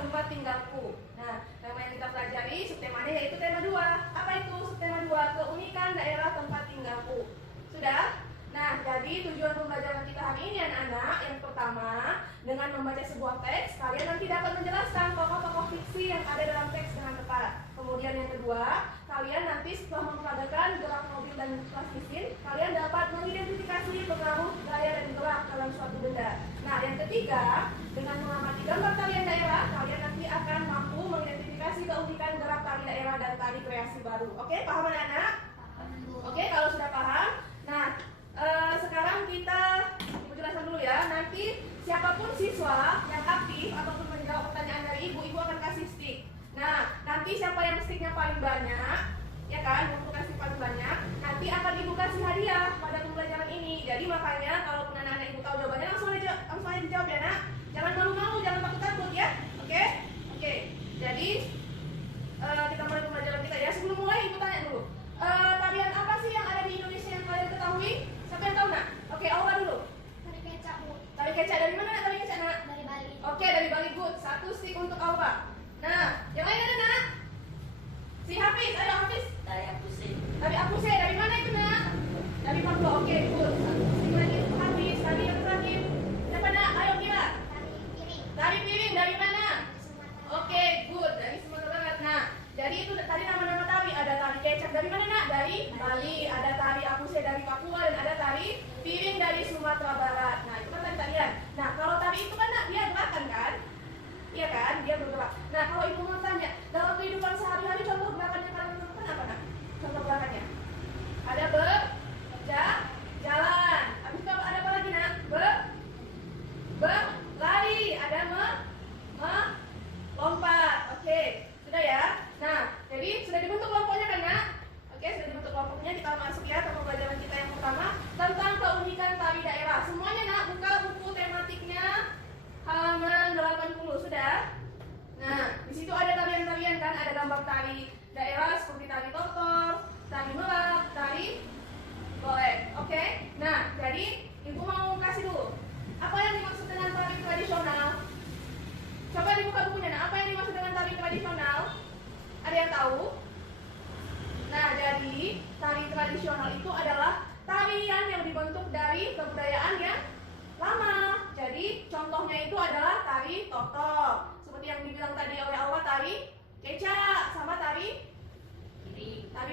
tempat tinggalku. Nah, tema yang kita pelajari subtemanya yaitu tema 2. Apa itu subtema 2? Keunikan daerah tempat tinggalku. Sudah? Nah, jadi tujuan pembelajaran kita hari ini anak-anak, yang pertama, dengan membaca sebuah teks, kalian nanti dapat menjelaskan tokoh-tokoh fiksi yang ada dalam teks dengan tepat. Kemudian yang kedua, kalian nanti setelah memperagakan gerak mobil dan kelas mesin, kalian dapat mengidentifikasi pengaruh gaya dan gerak dalam suatu benda. Nah, yang ketiga, dengan mengamati gambar tarian daerah, kalian nanti akan mampu mengidentifikasi keunikan gerak tari daerah dan tari kreasi baru. Oke, paham anak-anak? Oke, kalau sudah paham, nah sekarang kita menjelaskan dulu ya. Nanti siapapun siswa yang aktif ataupun menjawab pertanyaan dari ibu akan kasih stick. Nah, nanti siapa yang sticknya paling banyak, ya kan, untuk kasih paling banyak, nanti akan ibu kasih hadiah pada pembelajaran ini. Jadi makanya kalau anak-anak ibu tahu jawabannya langsung aja dijawab ya nak. Jangan malu-malu, jangan takut-takut ya. Oke? Oke. Jadi kita mulai pembelajaran kita ya. Sebelum mulai ibu tanya dulu. Tarian apa sih yang ada di Indonesia yang kalian ketahui? Siapa yang tahu nak? Oke, Aura dulu. Tari kecak, Bu. Tari kecak dari mana nak? Tari kecak nak? Dari Bali. Oke, dari Bali, good. 1 stick untuk Aura. Nah, yang lain ada nak? Si Hafiz, ayo Hafiz. Tari Apuse. Tari Apuse, dari mana itu nak? Dari Papua. Oke, good. 1 stick lagi untuk Hafiz. Tari yang terakhir. Siapa nak? Ayo kira. Tari piring. Tari piring dari mana? Dari Sumatera. Oke, good. Dari Sumatera Barat. Nah, jadi itu tadi nama-nama tari. Ada tari kecak dari mana nak? Dari Bali. Ada tari Apuse dari Papua dan ada tari piring dari Sumatera Barat. Nah, itu kan tarian. Nah, kalau tari itu kan nak dia gerakan kan? Iya kan? Dia bergerak. Nah, kalau ibu mau tanya, dalam kehidupan sehari-hari contoh gerakannya kalian lakukan apa nak? Contoh gerakannya? Ada jalan. Habis itu ada apa lagi nak? Berlari. Ada lompat. Oke, sudah ya. Nah, jadi sudah dibentuk kelompoknya kan nak? Oke, sudah dibentuk kelompoknya. Kita masuk ya ke pembelajaran kita yang pertama tentang keunikan tari daerah. Semuanya nak buka buku tematiknya halaman 80 sudah. Nah, di situ ada tarian-tarian kan, ada gambar tari daerah seperti tari tortor, tari melak, tari golek. Oke. Nah, jadi ibu mau kasih dulu. Apa yang dimaksud dengan tari tradisional? Coba dibuka bukunya. Nah, apa yang dimaksud dengan tari tradisional? Ada yang tahu? Nah, jadi tari tradisional itu adalah tarian yang dibentuk dari kebudayaan yang lama. Jadi contohnya itu adalah tari tortor, seperti yang dibilang tadi oleh Alwa, tari kecak sama tari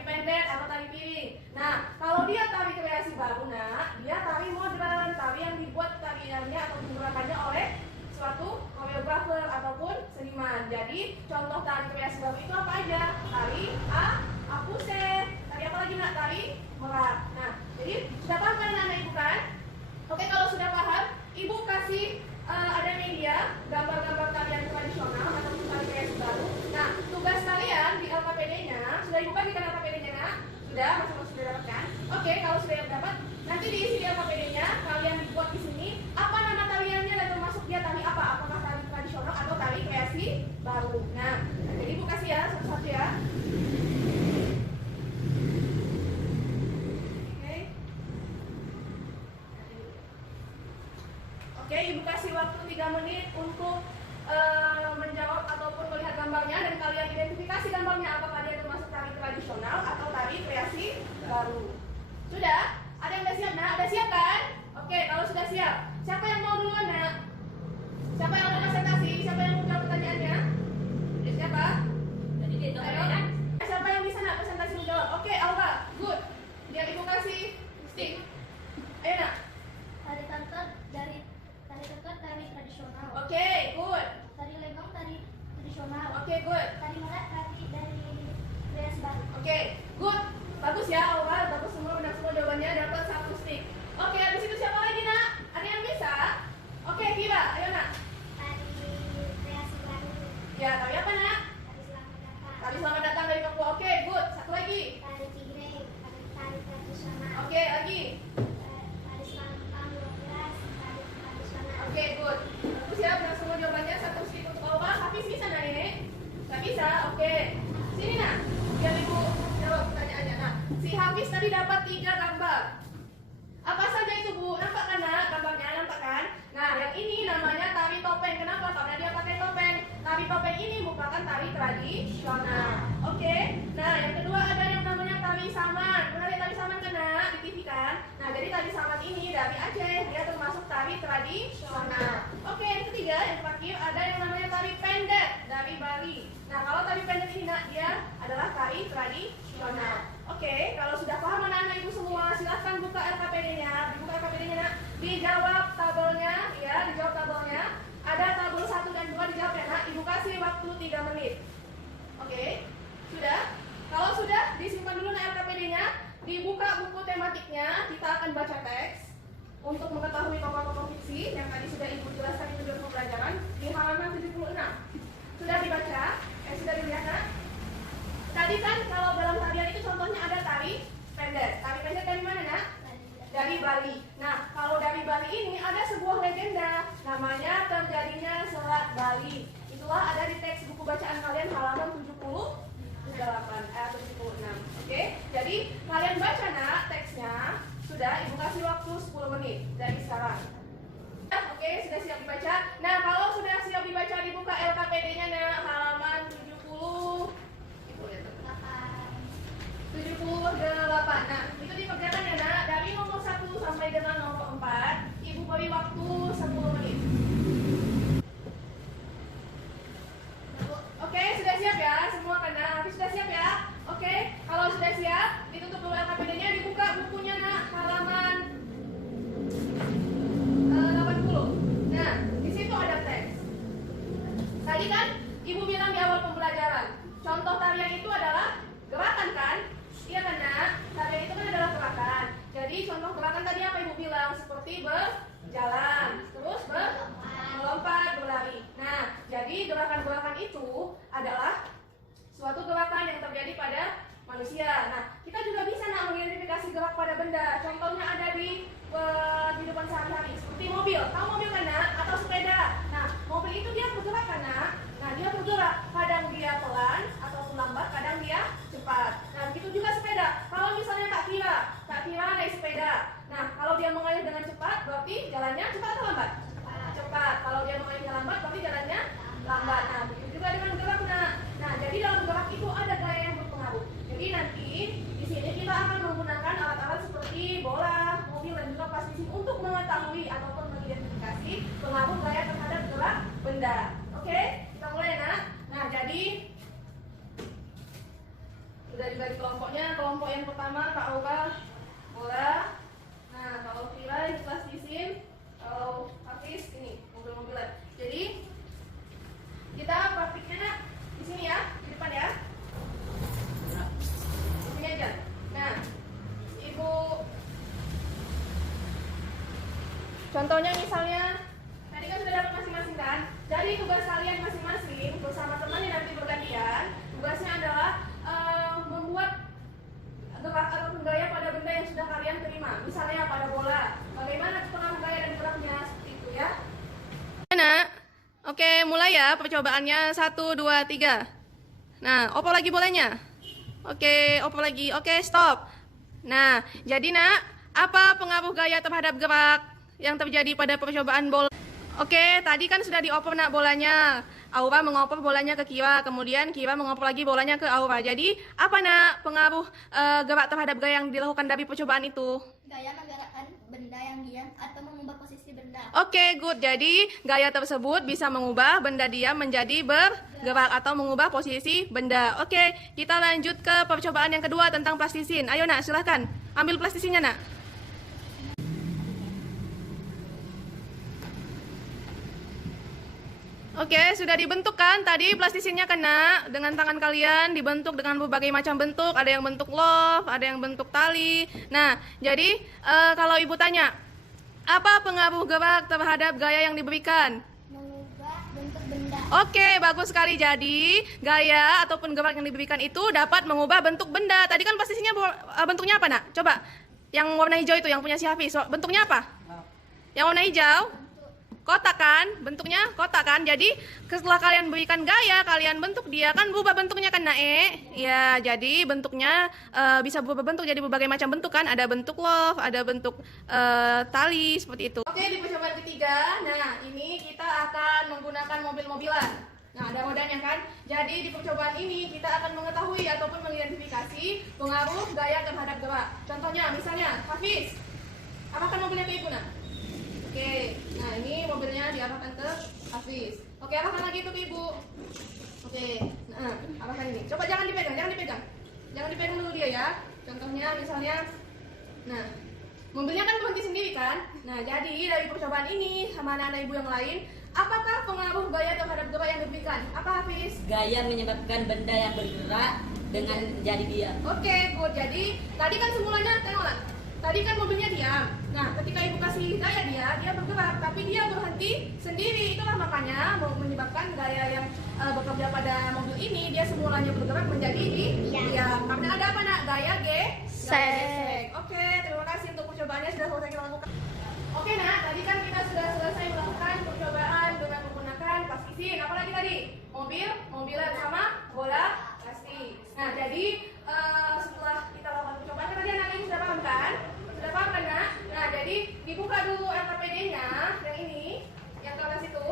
pendek atau tari piring. Nah, kalau dia tari kreasi baru nak, dia tari modern, tari yang dibuat tariannya atau gerakannya oleh suatu koreografer ataupun seniman. Jadi contoh tari kreasi baru itu apa aja? Tari Apuse, tari apa lagi nak? Tari melak. Nah, jadi sudah paham kan anak ibu kan? Oke, kalau sudah paham, ibu kasih ada media gambar-gambar tarian tradisional atau tari kreasi baru. Nah, tugas kalian di LKPD-nya sudah ibu bagikan LKPD-nya nak? Sudah, masing-masing sudah dapatkan? Oke, kalau sudah dapat, nanti diisi di LKPD-nya, kalian dibuat di sini apa nama tariannya dan termasuk dia tari apa? Apakah tari tradisional atau tari kreasi baru? Nah, jadi ibu kasih ya satu-satu ya. Oke, ibu kasih waktu 3 menit untuk menjawab ataupun melihat gambarnya dan kalian identifikasi gambarnya apakah dia termasuk tari tradisional atau tari kreasi baru. Sudah? Ada yang sudah siap nak? Ada siap kan? Oke, kalau sudah siap, siapa yang mau duluan nak? Siapa yang mau presentasi? Siapa yang mau jawab pertanyaannya? Siapa? Tadi dia itu Ayo. kan? Siapa yang bisa nak presentasi menjawab? Oke, Aura, good. Biar ibu kasih stick. Ayo nak. Tari tortor tari tradisional. Oke, good. Tari legong tari tradisional. Oke, good. Tari melak tari dari kreasi baru. Oke, good. Bagus ya, Aura. Bagus semua, benar semua jawabannya, dapat 1 stick. Oke, habis itu siapa lagi nak? Ada yang bisa? Oke, Kira, ayo nak. Tari kreasi baru. Ya, tari apa nak? Tari selamat datang. Tari selamat datang dari Papua. Oke, good. Satu lagi. Tari tigre. Tari tradisional. Oke, lagi. Tari selangkang 12. Tari tradisional. Oke, good. Bagus ya, benar semua jawabannya, 1 stick untuk Aura. Hafiz bisa nak ini? Gak bisa? Oke. Sini nak. Biar ibu jawab pertanyaannya. Nah, si Hafiz tadi dapat 3 gambar. Apa saja itu Bu? Nampak kan gambarnya? Nampak kan? Nah, yang ini namanya tari topeng. Kenapa? Karena dia pakai topeng. Tari topeng ini merupakan tali tradisional. Oke. Nah, yang kedua ada yang namanya tali saman. Pernah lihat tali saman kan, Nak? Di TV kan? Nah, jadi tali saman ini dari Aceh, dia termasuk tali tradisional. Oke, yang ketiga, yang terakhir ada yang namanya tali pendek dari Bali. Nah, kalau tali pendek ini, Nak, dia adalah tali tradisional. Oke, kalau sudah paham anak-anak ibu semua, silahkan buka LKPD-nya. Dibuka LKPD-nya, Nak. Dijawab tabelnya, ya, dijawab tabelnya. Ada tabel 1 dan 2 dijawab ya, Nak. Ibu kasih waktu 3 menit. Oke, sudah? Kalau sudah, disimpan dulu, Nak, LKPD-nya. Dibuka buku tematiknya, kita akan baca teks untuk mengetahui tokoh-tokoh fiksi yang tadi sudah ibu jelaskan di tujuan pembelajaran di halaman 76. Sudah dibaca? Sudah dilihat, Nak? Tadi kan kalau dalam tarian itu contohnya ada tari pendek. Tari pendek dari mana, Nak? Dari Bali. Nah, kalau dari Bali ini ada sebuah legenda, namanya terjadinya Selat Bali. Itulah ada di teks buku bacaan kalian halaman 76. Oke, jadi kalian baca, Nak, teksnya. Sudah, ibu kasih waktu 10 menit dari sekarang. Oke, sudah siap dibaca. Nah, kalau sudah siap dibaca, dibuka LKPD-nya, Nak, halaman 78. Nah, itu dikerjakan ya, Nak. Dari nomor 1 sampai dengan nomor 4, ibu beri waktu 10 menit. Oke, sudah siap ya semua kan, Nak? Nanti sudah siap ya? Oke, kalau sudah siap, ditutup dulu LKPD-nya, dibuka bukunya, Nak, halaman 80. Nah, di situ ada teks. Tadi kan ibu bilang di awal pembelajaran, contoh tarian itu adalah gerakan kan? Iya kan, Nak? Tarian itu kan adalah gerakan. Jadi contoh gerakan tadi apa ibu bilang? Seperti berjalan, terus melompat, berlari. Nah, jadi gerakan-gerakan itu adalah suatu gerakan yang terjadi pada manusia. Nah, kita juga bisa, Nak, mengidentifikasi gerak pada benda. Contohnya ada di kehidupan sehari-hari, seperti mobil. Tahu mobil kan, Nak? Atau sepeda. Nah, mobil itu dia bergerak kan, Nak? Nah, dia bergerak. Kadang dia pelan ataupun lambat, kadang dia cepat. Nah, begitu juga sepeda. Kalau misalnya Kak Kira naik sepeda. Nah, kalau dia mengalir dengan cepat, berarti jalannya cepat atau lambat? Cepat. Kalau dia mengalir lambat, berarti jalannya lambat. Nah, begitu juga dengan gerak, Nak. Nah, jadi dalam gerak itu ada gaya yang berpengaruh. Jadi nanti di sini kita akan menggunakan alat-alat seperti bola, mobil, dan juga plastisin untuk mengetahui ataupun mengidentifikasi pengaruh gaya terhadap gerak benda. Oke, kita mulai, Nak. Nah, jadi sudah dibagi kelompoknya. Kelompok yang pertama Kak Aura bola. Nah, kalau Kira ini plastisin, kalau Hafiz ini mobil-mobilan. Jadi kita praktiknya, Nak, di sini ya, di depan ya. Di sini aja. Nah, ibu contohnya misalnya tadi kan sudah dapat masing-masing kan. Jadi tugas kalian masing-masing bersama temannya nanti bergantian. Tugasnya adalah membuat gerak atau gaya pada benda yang sudah kalian terima. Misalnya pada bola, bagaimana pengaruh gaya dan geraknya, seperti itu ya. Nah, oke, mulai ya percobaannya. 1, 2, 3. Nah, opo lagi bolanya? Oke, opo lagi. Oke, stop. Nah, jadi, Nak, apa pengaruh gaya terhadap gerak yang terjadi pada percobaan bola? Oke, tadi kan sudah dioper, Nak, bolanya. Aura mengoper bolanya ke Kira, kemudian Kira mengoper lagi bolanya ke Aura. Jadi, apa, Nak, pengaruh gerak terhadap gaya yang dilakukan dari percobaan itu? Gaya menggerakkan benda yang diam atau mengubah posisi benda. Oke, good. Jadi, gaya tersebut bisa mengubah benda diam menjadi bergerak atau mengubah posisi benda. Oke, kita lanjut ke percobaan yang kedua tentang plastisin. Ayo, Nak, silahkan. Ambil plastisinnya, Nak. Oke, sudah dibentuk kan? Tadi plastisinnya kena dengan tangan kalian, dibentuk dengan berbagai macam bentuk. Ada yang bentuk love, ada yang bentuk tali. Nah, jadi kalau ibu tanya, apa pengaruh gerak terhadap gaya yang diberikan? Mengubah bentuk benda. Oke, bagus sekali. Jadi, gaya ataupun gerak yang diberikan itu dapat mengubah bentuk benda. Tadi kan plastisinnya bentuknya apa, Nak? Coba, yang warna hijau itu, yang punya si Hafiz. Bentuknya apa? Yang warna hijau? Kotak kan, bentuknya kotak kan. Jadi setelah kalian berikan gaya, kalian bentuk dia kan berubah bentuknya kan, Nae. Ya, jadi bentuknya bisa berubah bentuk jadi berbagai macam bentuk kan. Ada bentuk love, ada bentuk tali seperti itu. Oke, di percobaan ketiga, nah ini kita akan menggunakan mobil-mobilan. Nah, ada ada rodanya kan? Jadi di percobaan ini kita akan mengetahui ataupun mengidentifikasi pengaruh gaya terhadap gerak. Contohnya, misalnya, Hafiz, arahkan mobilnya ke ibu nak. Oke, nah ini mobilnya diarahkan ke Hafiz. Oke, arahkan lagi itu ke ibu. Oke, nah arahkan ini. Coba jangan dipegang, jangan dipegang dulu dia ya. Contohnya, misalnya, nah mobilnya kan berhenti sendiri kan? Nah, jadi dari percobaan ini sama anak-anak ibu yang lain, apakah pengaruh gaya terhadap gerak yang diberikan? Apa Hafiz? Gaya menyebabkan benda yang bergerak dengan jadi diam. Oke, good. Jadi tadi kan semulanya tengoklah. Tadi kan mobilnya diam. Nah, ketika ibu kasih gaya dia bergerak, tapi dia berhenti sendiri. Itulah makanya menyebabkan gaya yang bekerja pada mobil ini dia semulanya bergerak menjadi diam. Karena ada apa nak? Gaya gesek. Oke, terima kasih untuk percobaannya sudah selesai kita lakukan. Oke nak, tadi kan kita sudah selesai melakukan percobaan dengan menggunakan plastisin. Apalagi tadi? Mobilan sama bola plastik. Nah, jadi setelah kita lakukan percobaan, tadi anak ini sudah paham kan? Sudah paham kan nak? Nah, jadi dibuka dulu LKPD-nya yang ini, yang kelas itu.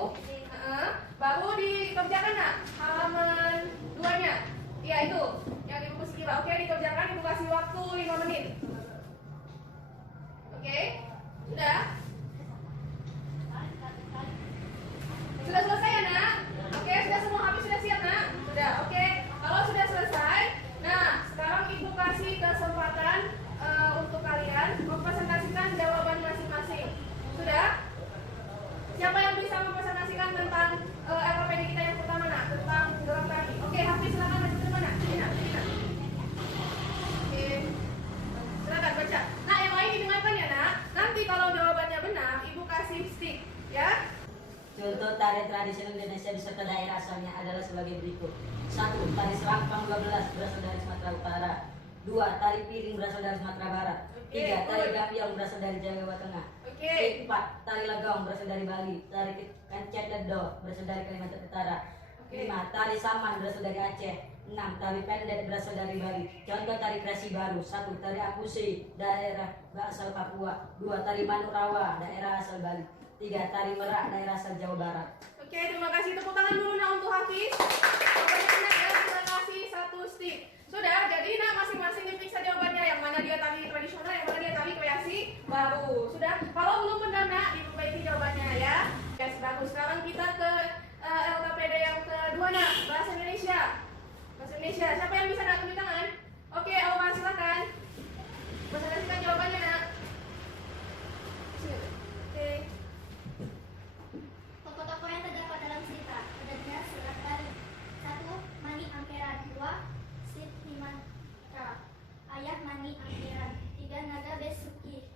Baru dikerjakan nak halaman 2-nya. Iya itu, yang di buku Sikira. Oke, dikerjakan, ibu kasih waktu 5 menit. Oke, sudah? Sudah selesai ya nak? Oke, sudah semua habis, sudah siap nak? Sudah, oke. Kalau sudah selesai, nah sekarang ibu kasih kesempatan untuk kalian mempresentasikan jawaban masing-masing. Sudah? Siapa yang bisa mempresentasikan tentang LKPD kita yang pertama nak? Tentang gerak tadi. Oke, Hafiz silakan maju ke mana? Sini nak. Oke. Silakan baca. Nah, yang lain didengarkan ya nak. Nanti kalau jawabannya benar, ibu kasih stick, ya. Contoh tari tradisional Indonesia beserta daerah asalnya adalah sebagai berikut. 1. Tari Serampang 12 berasal dari Sumatera Utara. 2. Tari Piring berasal dari Sumatera Barat. 3. Tari Gapiong berasal dari Jawa Tengah. 4. Tari Lagong berasal dari Bali. Tari Kencet Ledo berasal dari Kalimantan Utara. 5. Tari Saman berasal dari Aceh. 6. Tari Pendek berasal dari Bali. Contoh tari kreasi baru. 1. Tari Akusi, daerah asal Papua. 2. Tari Manuk Rawa, daerah asal Bali. 3. Tari Merak, daerah asal Jawa Barat. Oke, terima kasih. Tepuk tangan dulu nak untuk Hafiz. Jawabannya ya, terima kasih 1 stick. Sudah, jadi nak masing-masing diperiksa jawabannya. Yang mana dia tari tradisional, yang mana dia tari kreasi baru. Sudah, kalau belum benar nak, diperbaiki jawabannya ya. Ya, bagus. Sekarang kita ke LKPD yang kedua nak, bahasa Indonesia. Bahasa Indonesia. Siapa yang bisa nak tunjuk tangan? Oke, Oma silakan. Presentasikan jawabannya nak. Oke. Tokoh-tokoh yang terdapat dalam cerita adanya surat dari 1. Mani Amperan. 2. Sid Himantra. Ayah Mani Amperan. 3. Naga Besuki.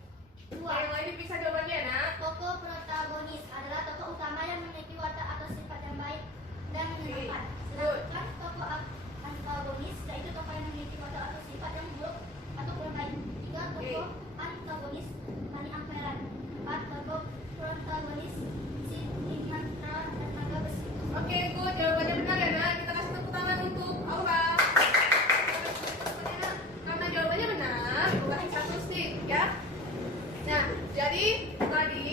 2. Yang lain diperiksa jawabannya nak. Tokoh protagonis adalah tokoh utama yang memiliki watak atau sifat yang baik dan menyenangkan. Sedangkan tokoh antagonis yaitu tokoh yang memiliki watak atau sifat yang buruk atau kurang baik. 3. Tokoh antagonis Mani Amperan. 4. Tokoh protagonis Sid Mantra dan Naga Besi. Oke, good. Jawabannya benar ya nak. Kita kasih tepuk tangan untuk Aura. Karena jawabannya benar, ibu kasih 1 stick ya. Nah, jadi tadi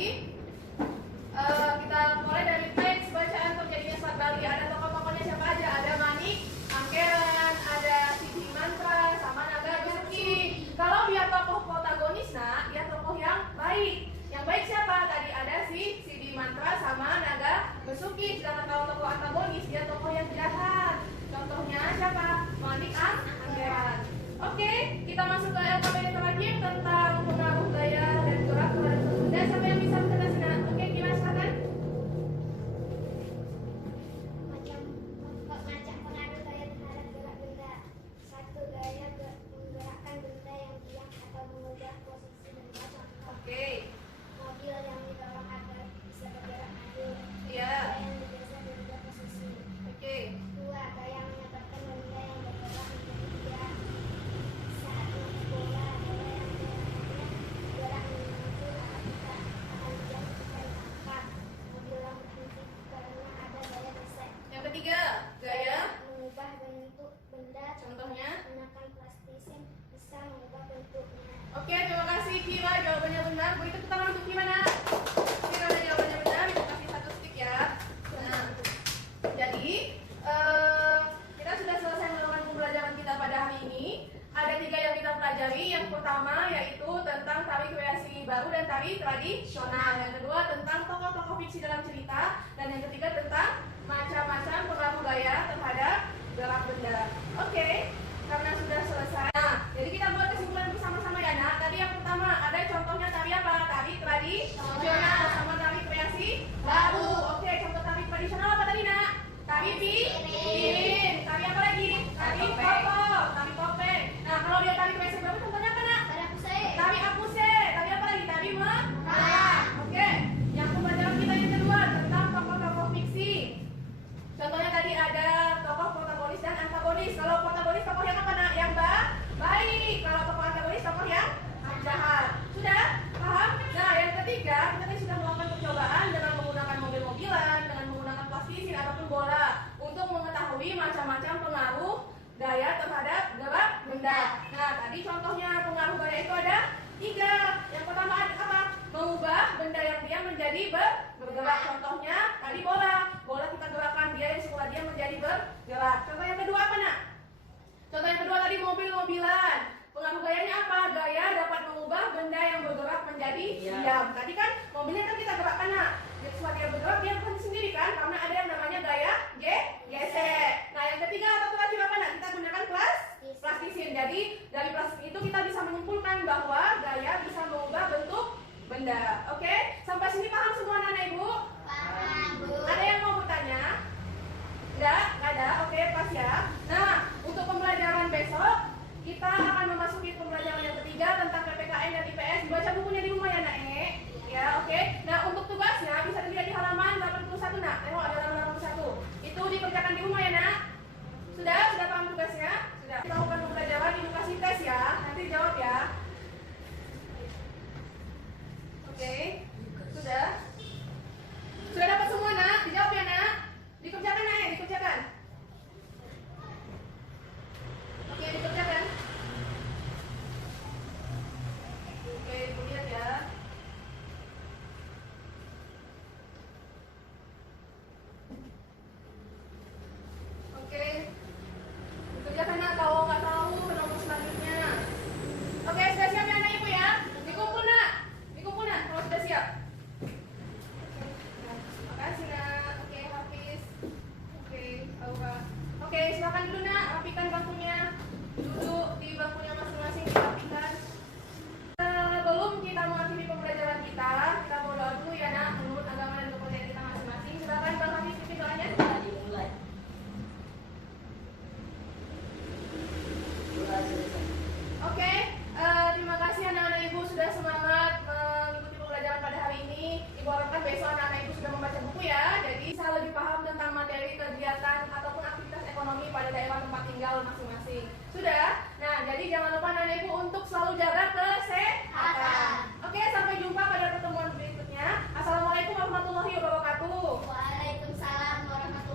kita mulai dari teks bacaan terjadinya Selat Bali. Ada tokoh-tokohnya siapa aja? Ada Manik, Angkeran, ada Sidi Mantra, sama Naga Besuki. Kalau dia tokoh protagonis, nah, dia tokoh yang baik. Yang baik siapa? Tadi ada si Sidi Mantra sama Naga Besuki. Sedangkan kalau tokoh antagonis, dia tokoh yang jahat. Contohnya siapa? Manik, Angkeran. Oke, kita masuk ke LKPD terakhir tentang pengaruh gaya dan gerak terhadap benda. Siapa yang bisa menjelaskan? Oke, Kira silakan. Macam pengaruh gaya terhadap gerak benda. 1. Gaya menggerakkan benda yang diam atau mengubah posisi benda. Contoh Oke, mobil yang didorong agar bisa bergerak maju. iya. Gaya yang bergeser berubah posisi. Oke, 2. Gaya menyebabkan benda yang bergerak menjadi diam. Saat main bola yang geraknya pelajari yang pertama yaitu tentang tari kreasi baru dan tari tradisional. Yang kedua tentang tokoh-tokoh fiksi dalam cerita. Dan yang ketiga tentang macam-macam pengaruh gaya terhadap gerak benda. Oke, karena sudah selesai. Nah, jadi kita buat kesimpulan bersama-sama ya nak. Tadi yang pertama ada contohnya tari apa? Tari tradisional sama tari kreasi baru. Oke, contoh tari tradisional apa tadi nak? Tari piring. Tari apa lagi? Tari kopong. Tari topeng. Nah, kalau dia tari kreasi baru contohnya apa nak? Tari apuse. Tari apa lagi? Tari merah. Oke, yang pembelajaran kita yang kedua tentang tokoh-tokoh fiksi. Contohnya tadi ada tokoh protagonis dan antagonis. Kalau protagonis tokoh yang apa nak? Yang baik. Kalau tokoh antagonis tokoh yang jahat. Sudah? Paham? Nah, yang ketiga kita tadi sudah melakukan percobaan dengan menggunakan mobil-mobilan, dengan menggunakan plastisin ataupun bola untuk mengetahui macam-macam pengaruh gaya terhadap gerak benda. Nah, tadi contohnya pengaruh gaya itu ada 3. Yang pertama ada apa? Mengubah benda yang diam menjadi bergerak. Contohnya tadi bola. Bola kita gerakkan dia yang semula diam menjadi bergerak. Contoh yang kedua apa nak? Contoh yang kedua tadi mobil-mobilan. Pengaruh gayanya apa? Gaya dapat mengubah benda yang bergerak menjadi diam. Tadi kan mobilnya kan kita gerakkan nak. Jadi setelah dia bergerak dia berhenti sendiri kan? Karena ada yang namanya gaya gesek. Nah yang ketiga apa terakhir apa nak? Kita gunakan plastisin. Jadi dari plastik itu kita bisa menyimpulkan bahwa gaya bisa mengubah bentuk benda. Oke? Sampai sini paham semua anak ibu? Paham, Bu. Ada yang mau bertanya? Enggak ada. Oke, pas ya. Nah, untuk pembelajaran besok kita akan memasuki pembelajaran yang ketiga tentang PPKN dan IPS. Baca bukunya di rumah ya nak ya, oke. Nah, untuk tugasnya bisa dilihat di halaman 81 nak. Tengok ada halaman 81. Itu dikerjakan di rumah ya nak. Sudah paham tugasnya? Sudah. Kita lakukan pembelajaran edukasi tes ya. Nanti jawab ya. Oke. Sudah dapat semua nak? Dijawab ya nak? Dikerjakan nak ya? Dikerjakan. Oke, dikerjakan. Oke, lihat ya. Oke. Dikerjakan nak, kalau nggak tahu nomor selanjutnya. Oke, sudah siap ya anak ibu ya? Dikumpul nak. Kalau sudah siap. Makasih nak. Oke, Hafiz. Oke, Aura. Oke, silakan dulu nak, rapikan bangkunya. Duduk di bangkunya masing-masing, dirapikan. Sebelum kita mengakhiri pembelajaran kita mau doa dulu ya nak, menurut agama dan kepercayaan kita masing-masing. Silakan Bang Hafiz pimpin doanya. Dimulai. Oke, terima kasih anak-anak ibu sudah semangat mengikuti pembelajaran pada hari ini. Ibu harapkan besok anak-anak ibu sudah membaca buku ya, jadi bisa lebih paham tentang materi kegiatan ataupun aktivitas ekonomi pada daerah tempat tinggal masing-masing. Sudah? Nah, jadi jangan lupa anak-anak ibu untuk selalu jaga